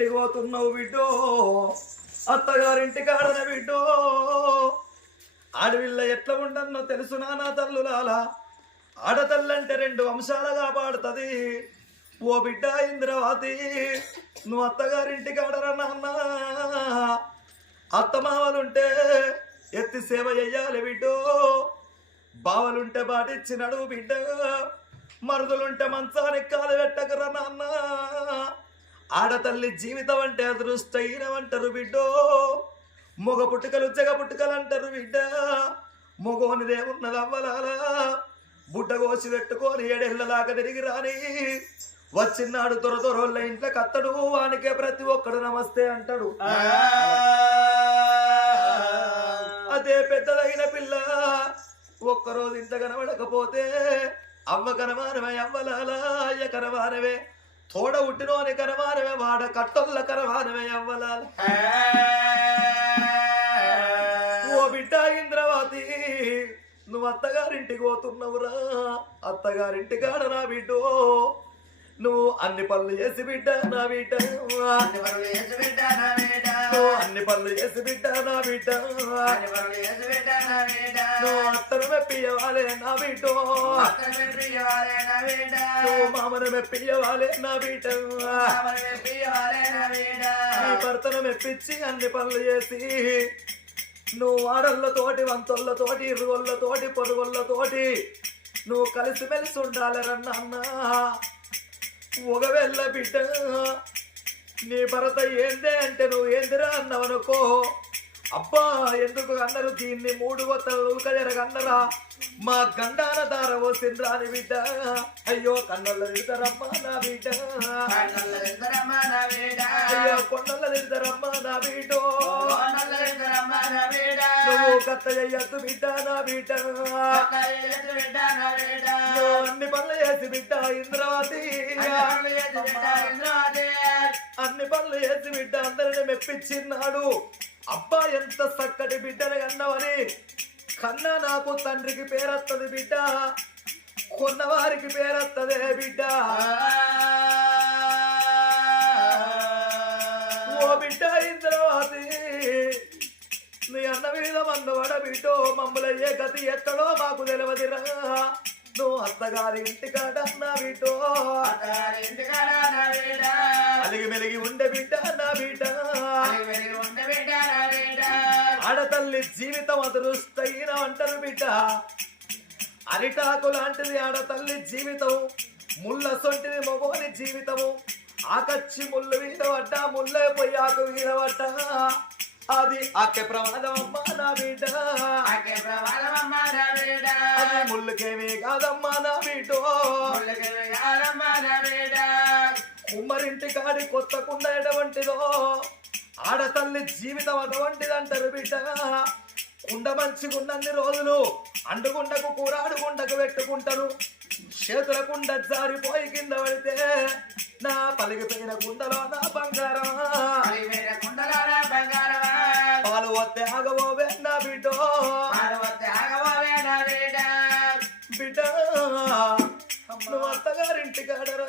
పోతున్నావు బిడ్డో, అత్తగారింటి కాడన బిడ్డో. ఆడవిల్ల ఎట్లా ఉండన్నో తెలుసునా నా తల్లులాల. ఆడతల్లంటే రెండు అంశాలుగా పాడుతుంది. ఓ బిడ్డ ఇంద్రవతి, నువ్వు అత్తగారింటి కాడరా నాన్న. అత్తమావలుంటే ఎత్తి సేవ చెయ్యాలి బిడ్డో. బావలుంటే బాటిచ్చినడు బిడ్డ. మరుదులుంటే మంచానికి కాలు పెట్టకరా నాన్న. ఆడతల్లి జీవితం అంటే అదృష్టహీనమంటారు బిడ్డో. మొగ పుట్టుకలు జగ పుట్టుకలు అంటారు బిడ్డ. మొగోనిదే ఉన్నది అవ్వలాలా. బుడ్డ కోసి పెట్టుకొని ఏడేళ్లలాగా తిరిగి రాని వచ్చినాడు దొరదొరోళ్ళ ఇంట్లో కత్తడు. వానికే ప్రతి ఒక్కడు నమస్తే అంటాడు. అదే పెద్దదైన పిల్ల ఒక్కరోజు ఇంత కనబడకపోతే అవ్వ కనమానమే అవ్వలాలా, అయ్య కనమానమే, తోడ ఉట్టినోని కనమానమే, వాడ కట్టొల్ల కనమానమే అవ్వలాల. ఓ బిడ్డ ఇంద్రవతి, నువ్వు అత్తగారింటికి పోతున్నావురా. అత్తగారింటి కాడ నా బిడ్డో. నువ్వు అన్ని పనులు చేసి బిడ్డ నా బిడ్డ. నువ్వు అన్ని పనులు చేసి బిడ్డ నా బిడ్డ. నువ్వు అత్తను మెప్పియవాలే నా బిడ్డో. నువ్వు మామను మెప్పియవాలే నా బిడ్డ. నీ భర్తను మెప్పించి అన్ని పనులు చేసి నువ్వు వాడళ్ళతోటి వంతొళ్ళతోటి ఇరుగొళ్ళతోటి పొరుగుళ్ళతోటి నువ్వు కలిసిమెలిసి ఉండాలరన్నా. ఒకవేళ బిడ్డ నీ భర్త ఏందే అంటే నువ్వు ఏందిరా అన్నావనుకో, అబ్బా ఎందుకు అన్నారు దీన్ని 3 వత్తలు జరగన్నరా, మా గండాన దార పోసిండ్రా అని బిడ్డ. అయ్యో కన్నల్ల తిడతారమ్మా నా బిడ్డ. అయ్యో కొండల్ల తిడతారమ్మా నా బిడ్డో. నువ్వు కత్త చెయ్యొద్దు బిడ్డ నా బిడ్డ. నువ్వు అన్ని పనులు చేసి బిడ్డ ఇంద్రవతి. అన్ని పనులు చేసి బిడ్డ అందరిని మెప్పించిన్నాడు. అబ్బా ఎంత చక్కటి బిడ్డని కన్నవని. కన్నా నాకు తండ్రికి పేరత్తది బిడ్డ, కొన్నవారికి పేరత్తదే బిడ్డ. ఓ బిడ్డ ఇంద్రవతి, నీ అన్న మీద మందవడ బిడ్డో. మమ్మలయ్యే గతి ఎక్కడో మాకు తెలియదురా. నువ్వు అత్తగారి ఇంటికాడ నా బిడ్డో. అలిగి మెలిగి ఉండే బిడ్డ నా బిడ్డ. ఆడతల్లి జీవితం అదృష్టహీన అంటారు బిడ్డ. అరిటాకు లాంటిది ఆడతల్లి జీవితం. ముళ్ళ సొంటిది మగోని జీవితము. ఆకచ్చి ముళ్ళు మీద పడ్డ, ముళ్ళ పొయ్యాకు మీద పడ్డ, అది అక్కే ప్రమాదం అమ్మా నా బిడ్డ. అది ముళ్ళకేమీ కాదమ్మా నా బిడ్డో. కుమ్మరింటి కాడి కొత్త కుండ ఎటువంటిదో, ఆడతల్లి జీవితం అటువంటిది అంటారు బిడ్డ. కుండ మంచిగున్నన్ని రోజులు అండుకుండకు కూరాడుకుండకు పెట్టుకుంటారు. చేతుల కుండ జారిపోయి కింద పడితే నా పలిగిపోయిన కుండలో నా బంగారం. పాలు వస్తే ఆగబోవే నా బిడ్డో. బిడ్డ నువ్వు అత్తగారింటి కాడరా.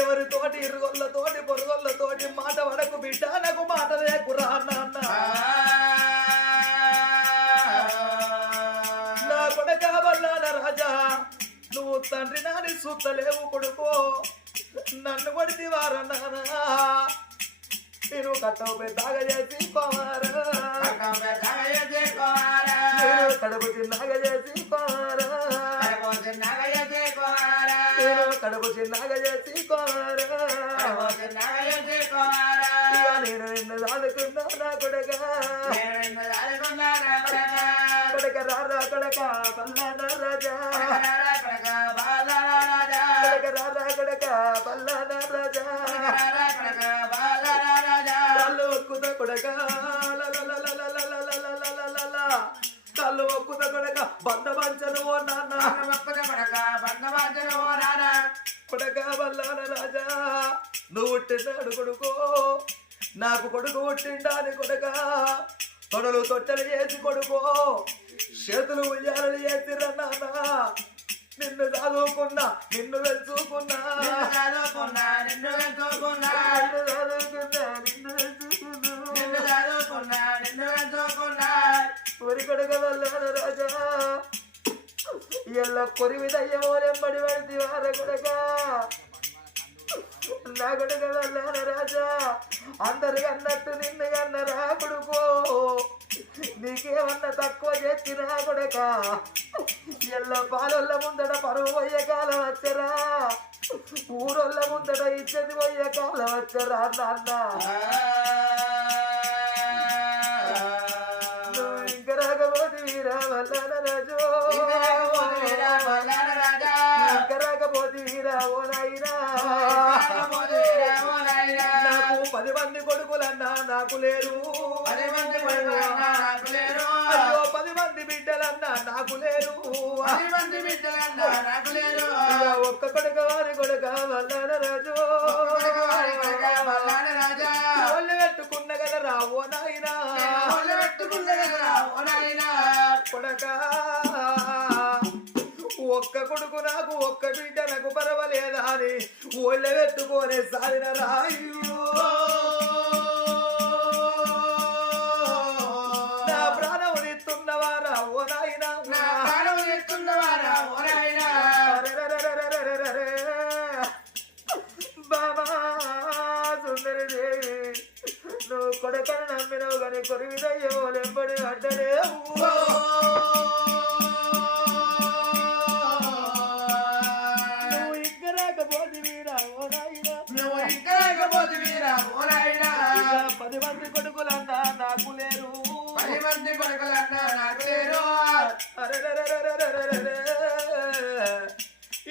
ఎవరితోటి ఇరుగొళ్ళతోటి పొరుగొళ్ళతోటి మాట వడకు బిడ్డ. నాకు మాట లేకురా నాన్న. నా కొడక వల్లాన రాజా, నువ్వు తండ్రి నాని సూత్తలేవు కొడుకో. నన్ను కొడితే వారన్నా నేను కట్టవు పెద్దగా చేసి పోవారా. నేను కడుపు చిన్నగా చేసి పోవారా. నేను కడుపు చిన్నగా చేసి పోవారా. నేను నిన్ను దాదుకున్నా నా కొడక. కొడక రారా కొడక పల్లాన రాజా. కొడక రారా కొడక పల్లాన రాజా. కళ్ళు ఒక్కుత కొడక కళ్ళు ఒక్కుత కొడక బంద పంచను ఓ నాన్న. కొడక బల్లాన రాజా, నువ్వు పుట్టినాడు కొడుకో. నాకు కొడుకు పుట్టిండాని కొడక. తొడలు తొట్టెలు చేసి కొడుకో, చేతులు ఉయ్యాలలు చేసిరా నాన్న. నిన్ను చదువుకున్నా నిన్ను వెళ్చుకున్నా ఊరి కొడుక వల్లాన రాజా ఎల్ల కొరివిదయ్యమోలెంబడి పడితే వార కొడక నా కొడుక వల్లాన రాజా అందరు అన్నట్టు నిన్ను అన్నరా కొడుకో నీకేమన్నా తక్కువ చేసినా కొడక ఎల్ల పాలొల్ల ముందట పరువు పోయే కాలం వచ్చరా ఊరొల్ల ముందట ఇచ్చేది పోయే కాలం వచ్చరా నాన్న నువ్వు ఇంక రాకపోతే వీరా వల్లాన రాజు ఇంక రాకపోతే వీరా ఓ నాయనా నాకు 10 మంది కొడుకులన్నా నాకు లేరు అయ్యో 10 మంది బిడ్డలన్నా నాకు లేరు ఒక్క కొడుక వారి కొడుక వల్లాన రాజు ఒళ్ళు పెట్టుకున్న కదా రావో నాయనా కొడక ఒక్క కొడుకు నాకు ఒక్క బిడ్డ నాకు పర్వాలేదా అని ఒళ్ళ పెట్టుకోనే సారిన రాయు నా ప్రాణం ఎత్తున్నవారా ఓ నాయనా బాబా సుందరిదేవి నువ్వు కొడకను నమ్మినవు కానీ కొరివిదయ్యో లెంబడి అడ్డలేవు నువ్వు ఇంక రాకపోతే వీరా ఓ నాయనా 10 మంది కొడుకులన్నా నాకు లేరు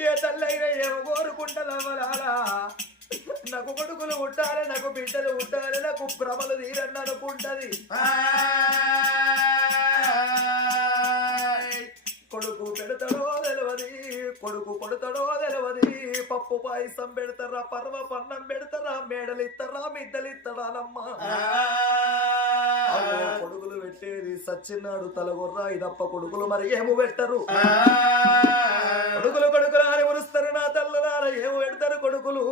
ఏ తల్లైనా ఏమో కోరుకుంటదమ్మలారా నాకు కొడుకులు ఉంటారు నాకు బిడ్డలు ఉంటారు నాకు భ్రమలు తీరని అనుకుంటది కొడుకు పెడతాడో తెలియదు కొడుకు కొడతాడో తెలియదు పప్పు పాయసం పెడతారా పర్వ పన్నం పెడతారా మేడలు ఇస్తారా మిద్దలు ఇస్తాడానమ్మా కొడుకులు పెట్టేది సచ్చినాడు తలగొర్రా ఇదప్ప కొడుకులు మరి ఏమో పెట్టరు కొడుకులు కొడుకులు అని మురుస్తారు నా తల్లులార ఏమో పెడతారు కొడుకులు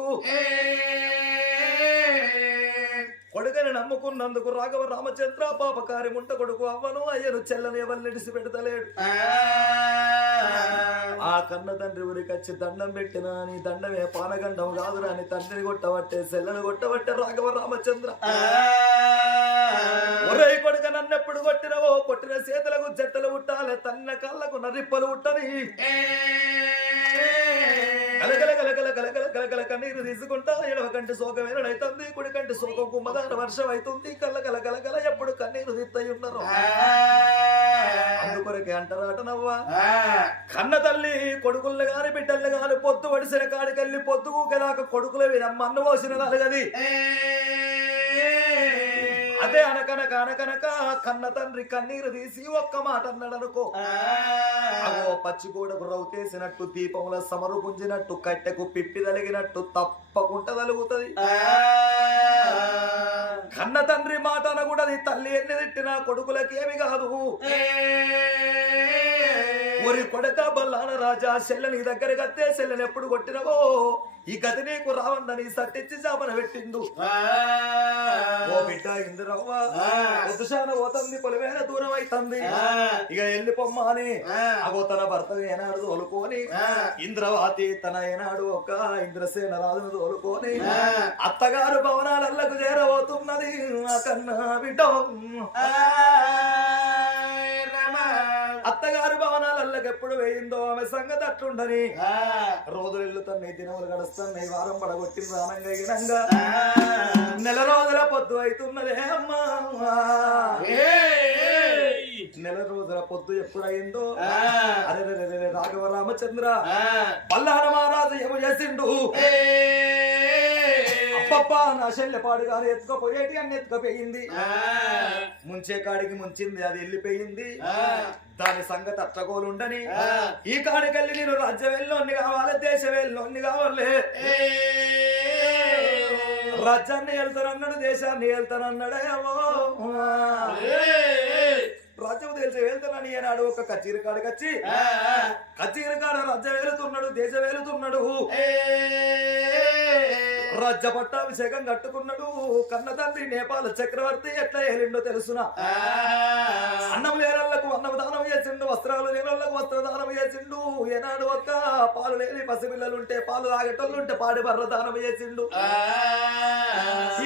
కొడుకని నమ్ముకున్నందుకు రాఘవ రామచంద్ర పాపకారి ముంట కొడుకు అవ్వను అయ్యను చెల్లని ఎవరినిడిసి పెడతలేడు ఆ కన్న తండ్రి ఊరికొచ్చి దండం పెట్టినా నీ దండమే పానగండం కాదురా అని తండ్రిని కొట్టబట్టే చెల్లని కొట్టబట్టే రాఘవ రామచంద్ర ఒరే కొడుక నన్నెప్పుడు కొట్టినవో కొట్టిన చేతులకు జట్టలు ఉట్టాలి తన్న కళ్ళకు నరిప్పలు ఉట్టని కలకల కలకల కలకల కలకల కన్నీరు తీసుకుంటా ఎడవ కంటి శోకం ఏనడైతుంది కుడి కంటి శోకం కుమ్మదాన వర్షం అవుతుంది కలకల కలకల ఎప్పుడు కన్నీరు తీత్తయి ఉన్నారు అందుకొరకే అంటారాట నవ్వా కన్న తల్లి కొడుకుల్ని గాని బిడ్డల్ని గాని పొత్తు వడిసిన కాడికెళ్ళి పొత్తుకు కదాక కొడుకుల మన్ను పోసిన నలుగది అదే అనకనక అనకనక కన్న తండ్రి కన్నీరు తీసి ఒక్క మాట అన్నాడు అనుకో అగో పచ్చిగోడకు రౌతేసినట్టు దీపముల సమరు పుంజినట్టు కట్టెకు పిప్పి తలిగినట్టు తప్పకుండా తలుగుతుంది కన్న తండ్రి మాట అనకూడదు తల్లి ఎన్ని తిట్టినా కొడుకులకేమి కాదు ఒరి కొడక బల్లాన రాజా చెల్లెని దగ్గరకు అత్తే చెల్లెని ఎప్పుడు కొట్టినవో ఈ గది నీకు రావందని సట్టించి చాపన పెట్టిండు ఓ బిడ్డ ఇంద్రవ్వ పొద్దుశాన పోతుంది పొలివేన దూరం అవుతుంది ఇక వెళ్ళిపోమ్మా అని అగో తన భర్త ఏనాడు తోలుకొని ఇంద్రవాతి తన ఏనాడు ఒక ఇంద్రసేన రాజును తోలుకొని అత్తగారు భవనాలకు చేరబోతున్నది ఆ కన్నా బిడ్డ అత్తగారు భవనాలకు ఎప్పుడు వేయిందో ఆమె సంగతి అట్లుండని రోజులు ఇల్లుతున్నాయి దినములు గడుస్తున్నాయి వారం పడగొట్టిన రానంగా గినంగా నెల రోజుల పొద్దు అవుతున్నదే అమ్మా నెల రోజుల పొద్దు ఎప్పుడైందో అరే రాఘవ రామచంద్ర పల్లాన మహారాజు ఏమో చేసిండు అప్పప్ప నా శల్యపాడు గారు ఎత్తుకపోయేటి అన్ని ఎత్తుకపోయింది ముంచే కాడికి ముంచింది అది వెళ్ళిపోయింది దాని సంగతి అట్టగోలుండని ఈ కాడికెళ్ళి నేను రాజ్యం వెళ్ళి కావాలి దేశం వెళ్ళి కావాలి రాజ్యాన్ని వెళ్తానన్నాడు దేశాన్ని వెళ్తానన్నాడే రాజ్యం తెలిసి వెళ్తానని ఏనాడు ఒక కచేరి కాడికి వచ్చి కచేరి కాడ రాజ్యం వెళుతున్నాడు దేశం వెళుతున్నాడు రాజ్య పట్టాభిషేకం కట్టుకున్నాడు కన్న తండ్రి నేపాల చక్రవర్తి ఎట్లా ఏలిండో తెలుసునా అన్నం లేనోళ్లకు అన్నం దానం చేసిండు వస్త్రాలు లేనోళ్లకు వస్త్రదానం చేసిండు ఏనాడు ఒక్క పాలు లేని పసిపిల్లలుంటే పాలు తాగేటోళ్ళుంటే పాడి బర్ర దానం చేసిండు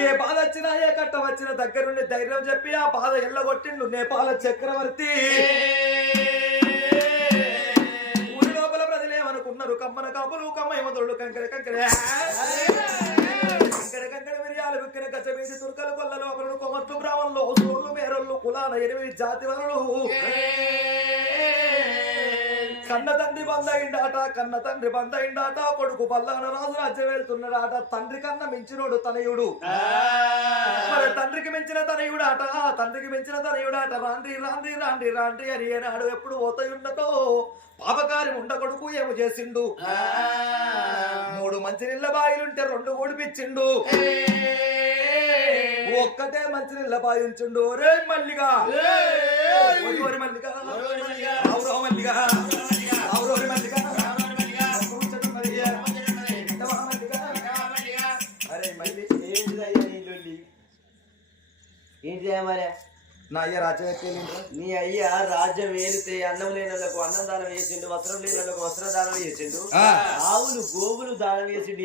ఏ బాధ వచ్చినా ఏ కట్ట వచ్చిన దగ్గరుండి ధైర్యం చెప్పి ఆ బాధ ఎల్లగొట్టిండు నేపాల చక్రవర్తి ఊరి లోపల ప్రజలు ఏమనుకున్నారు కమ్మన కాపులు కమ్మయమదుడు కంకర కంకర కంకర కంకర మిరియాలు విక్కిన కచ్చమీది తుర్కలు కొల్లలో ఒకరు కొమట్లు బ్రాహ్మణులు సోళ్ళు మేరళ్ళు కులాన 8 జాతి వరులు కన్న తండ్రి బందయిండాట కొడుకు పల్లాన రాజు రాజ్యం వెళ్తున్నాడాట తండ్రి కన్నా మించినోడు తనయుడు మరి తండ్రికి మించిన తనయుడాట రాండి అని ఏనాడు ఎప్పుడు పోతాయుండటో పాపకారి ఉండ కొడుకు ఏమో చేసిండు 3 మంచినీళ్ళ బాయిలుంటే 2 ఓడిపించిండు ఒక్కటే మంచినీళ్ళ బాయి ఉంచుండు రే మల్లిగా ఏంటి మరి నా అయ్య రాజ్యం ఎక్కేళ్ళిండ్రా నీ అయ్య రాజ్యం ఏలితే అన్నం లేని వాళ్ళకు అన్నం దానం చేసిండు వస్త్రం లేని వాళ్ళకు వస్త్ర దానం చేసిండు ఆవులు గోవులు దానం చేసిండు